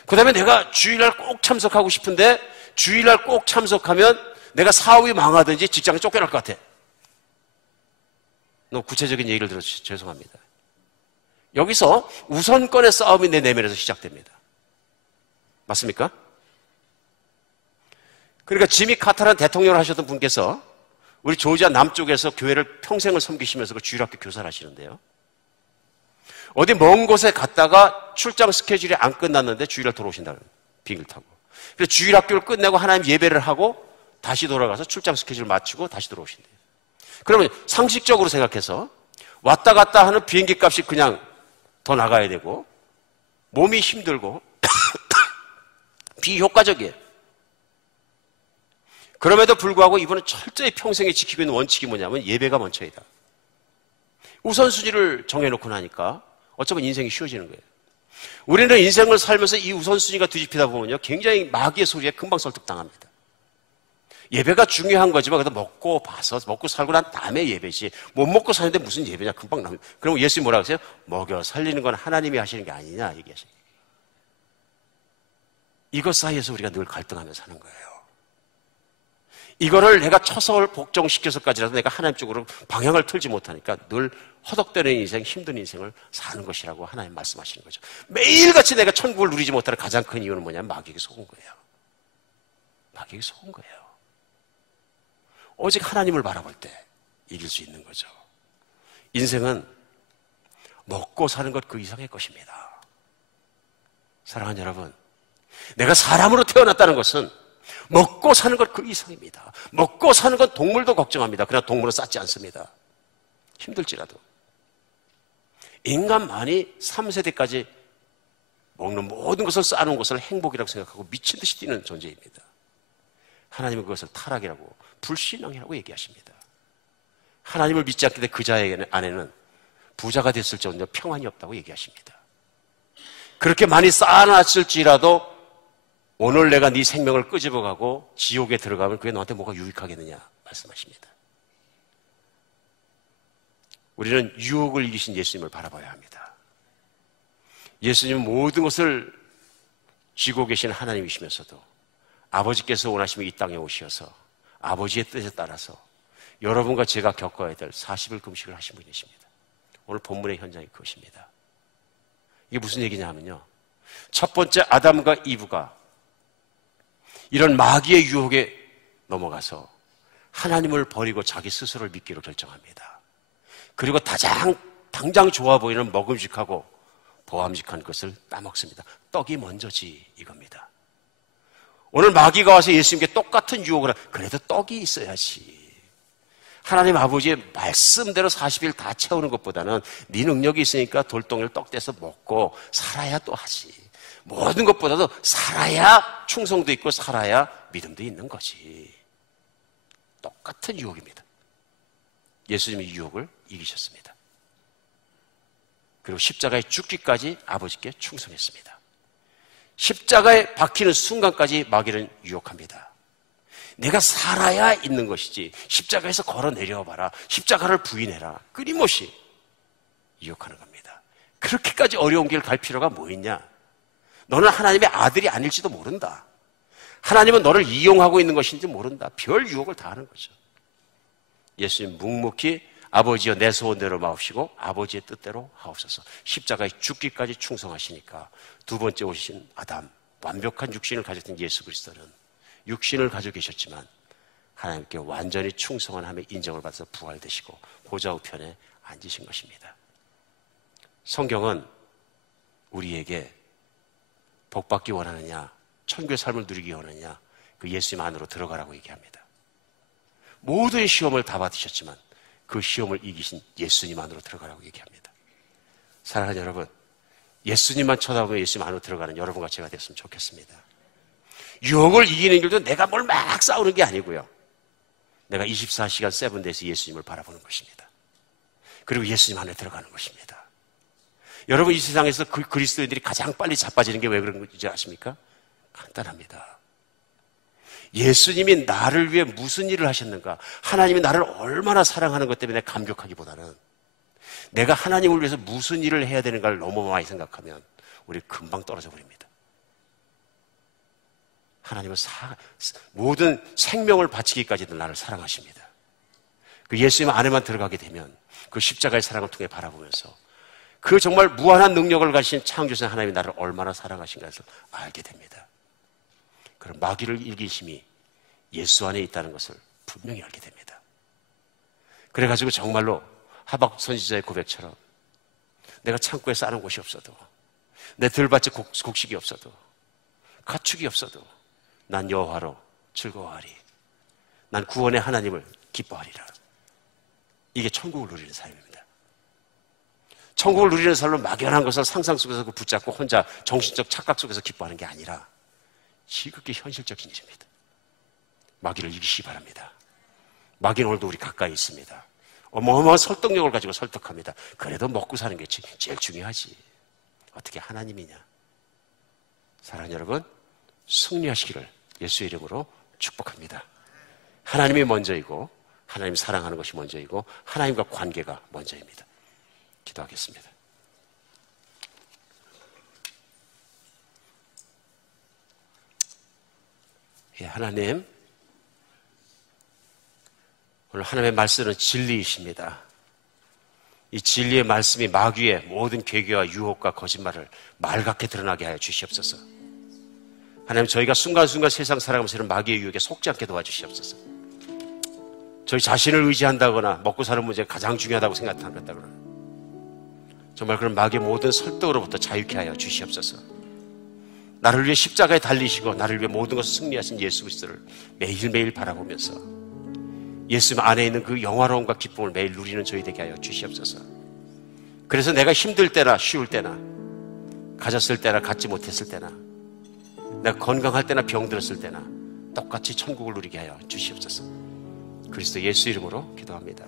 그 다음에 내가 주일날 꼭 참석하고 싶은데 주일날 꼭 참석하면 내가 사업이 망하든지 직장에 쫓겨날 것 같아. 너무 구체적인 얘기를 들어서 죄송합니다. 여기서 우선권의 싸움이 내 내면에서 시작됩니다. 맞습니까? 그러니까 지미 카터라는 대통령을 하셨던 분께서 우리 조지아 남쪽에서 교회를 평생을 섬기시면서 그 주일학교 교사를 하시는데요, 어디 먼 곳에 갔다가 출장 스케줄이 안 끝났는데 주일날 돌아오신다는 거예요. 비행기를 타고. 그래서 주일학교를 끝내고 하나님 예배를 하고 다시 돌아가서 출장 스케줄 마치고 다시 돌아오신대요. 그러면 상식적으로 생각해서 왔다 갔다 하는 비행기 값이 그냥 더 나가야 되고 몸이 힘들고 비효과적이에요. 그럼에도 불구하고 이분은 철저히 평생에 지키고 있는 원칙이 뭐냐면 예배가 먼저이다. 우선순위를 정해놓고 나니까 어쩌면 인생이 쉬워지는 거예요. 우리는 인생을 살면서 이 우선순위가 뒤집히다 보면요, 굉장히 마귀의 소리에 금방 설득당합니다. 예배가 중요한 거지만 그래도 먹고 봐서 먹고 살고 난 다음에 예배지, 못 먹고 사는데 무슨 예배냐, 금방 나옵니다. 그럼 예수님 뭐라고 하세요? 먹여 살리는 건 하나님이 하시는 게 아니냐 얘기하시는 거예요. 이것 사이에서 우리가 늘 갈등하며 사는 거예요. 이거를 내가 쳐서 복종시켜서까지라도 내가 하나님 쪽으로 방향을 틀지 못하니까 늘 허덕대는 인생, 힘든 인생을 사는 것이라고 하나님 말씀하시는 거죠. 매일같이 내가 천국을 누리지 못하는 가장 큰 이유는 뭐냐면 마귀에게 속은 거예요. 마귀에게 속은 거예요. 오직 하나님을 바라볼 때 이길 수 있는 거죠. 인생은 먹고 사는 것 그 이상의 것입니다. 사랑하는 여러분, 내가 사람으로 태어났다는 것은 먹고 사는 것 그 이상입니다. 먹고 사는 건 동물도 걱정합니다. 그러나 동물은 쌓지 않습니다. 힘들지라도. 인간만이 3세대까지 먹는 모든 것을 쌓아놓은 것을 행복이라고 생각하고 미친 듯이 뛰는 존재입니다. 하나님은 그것을 타락이라고, 불신앙이라고 얘기하십니다. 하나님을 믿지 않기 때문에 그 자의 안에는 부자가 됐을지언정 평안이 없다고 얘기하십니다. 그렇게 많이 쌓아놨을지라도 오늘 내가 네 생명을 끄집어가고 지옥에 들어가면 그게 너한테 뭐가 유익하겠느냐 말씀하십니다. 우리는 유혹을 이기신 예수님을 바라봐야 합니다. 예수님은 모든 것을 쥐고 계신 하나님이시면서도 아버지께서 원하시면 이 땅에 오셔서 아버지의 뜻에 따라서 여러분과 제가 겪어야 될 40일 금식을 하신 분이십니다. 오늘 본문의 현장이 그것입니다. 이게 무슨 얘기냐 하면요, 첫 번째 아담과 이브가 이런 마귀의 유혹에 넘어가서 하나님을 버리고 자기 스스로를 믿기로 결정합니다. 그리고 당장 좋아 보이는 먹음직하고 보암직한 것을 따먹습니다. 떡이 먼저지 이겁니다. 오늘 마귀가 와서 예수님께 똑같은 유혹을 그래도 떡이 있어야지. 하나님 아버지의 말씀대로 40일 다 채우는 것보다는 네 능력이 있으니까 돌덩이를 떡 떼서 먹고 살아야 또 하지. 모든 것보다도 살아야 충성도 있고 살아야 믿음도 있는 거지. 똑같은 유혹입니다. 예수님이 유혹을 이기셨습니다. 그리고 십자가에 죽기까지 아버지께 충성했습니다. 십자가에 박히는 순간까지 마귀는 유혹합니다. 내가 살아야 있는 것이지 십자가에서 걸어 내려와봐라, 십자가를 부인해라, 끊임없이 유혹하는 겁니다. 그렇게까지 어려운 길 갈 필요가 뭐 있냐? 너는 하나님의 아들이 아닐지도 모른다. 하나님은 너를 이용하고 있는 것인지 모른다. 별 유혹을 다 하는 거죠. 예수님 묵묵히 아버지여 내 소원대로 마옵시고 아버지의 뜻대로 하옵소서. 십자가에 죽기까지 충성하시니까 두 번째 오신 아담, 완벽한 육신을 가졌던 예수 그리스도는 육신을 가지고 계셨지만 하나님께 완전히 충성한 함에 인정을 받아서 부활되시고 보좌 우편에 앉으신 것입니다. 성경은 우리에게 복받기 원하느냐, 천국의 삶을 누리기 원하느냐, 그 예수님 안으로 들어가라고 얘기합니다. 모든 시험을 다 받으셨지만 그 시험을 이기신 예수님 안으로 들어가라고 얘기합니다. 사랑하는 여러분, 예수님만 쳐다보면 예수님 안으로 들어가는 여러분과 제가 됐으면 좋겠습니다. 유혹을 이기는 길도 내가 뭘 막 싸우는 게 아니고요. 내가 24시간 세븐데이에서 예수님을 바라보는 것입니다. 그리고 예수님 안에 들어가는 것입니다. 여러분, 이 세상에서 그리스도인들이 가장 빨리 자빠지는 게 왜 그런 건지 아십니까? 간단합니다. 예수님이 나를 위해 무슨 일을 하셨는가, 하나님이 나를 얼마나 사랑하는 것 때문에 감격하기보다는 내가 하나님을 위해서 무슨 일을 해야 되는가를 너무 많이 생각하면 우리 금방 떨어져 버립니다. 하나님은 모든 생명을 바치기까지도 나를 사랑하십니다. 그 예수님 안에만 들어가게 되면 그 십자가의 사랑을 통해 바라보면서 그 정말 무한한 능력을 가진 창조주신 하나님이 나를 얼마나 사랑하신가를 알게 됩니다. 그런 마귀를 이긴 힘이 예수 안에 있다는 것을 분명히 알게 됩니다. 그래가지고 정말로 하박국 선지자의 고백처럼 내가 창고에 싸는 곳이 없어도, 내 들밭에 곡식이 없어도, 가축이 없어도 난 여호와로 즐거워하리. 난 구원의 하나님을 기뻐하리라. 이게 천국을 누리는 삶입니다. 천국을 누리는 삶은 막연한 것을 상상 속에서 붙잡고 혼자 정신적 착각 속에서 기뻐하는 게 아니라 지극히 현실적인 일입니다. 마귀를 이기시기 바랍니다. 마귀는 오늘도 우리 가까이 있습니다. 어마어마한 설득력을 가지고 설득합니다. 그래도 먹고 사는 게 제일 중요하지. 어떻게 하나님이냐. 사랑하는 여러분, 승리하시기를 예수의 이름으로 축복합니다. 하나님이 먼저이고 하나님 사랑하는 것이 먼저이고 하나님과 관계가 먼저입니다. 기도하겠습니다. 예, 하나님, 오늘 하나님의 말씀은 진리이십니다. 이 진리의 말씀이 마귀의 모든 괴계와 유혹과 거짓말을 맑게 드러나게 하여 주시옵소서. 하나님, 저희가 순간순간 세상 살아가면서 이런 마귀의 유혹에 속지 않게 도와주시옵소서. 저희 자신을 의지한다거나 먹고 사는 문제가 가장 중요하다고 생각한다거나 정말 그런 마귀의 모든 설득으로부터 자유케 하여 주시옵소서. 나를 위해 십자가에 달리시고 나를 위해 모든 것을 승리하신 예수 그리스도를 매일매일 바라보면서 예수님 안에 있는 그 영화로움과 기쁨을 매일 누리는 저희 되게 하여 주시옵소서. 그래서 내가 힘들 때나 쉬울 때나 가졌을 때나 갖지 못했을 때나 내가 건강할 때나 병들었을 때나 똑같이 천국을 누리게 하여 주시옵소서. 그리스도 예수 이름으로 기도합니다.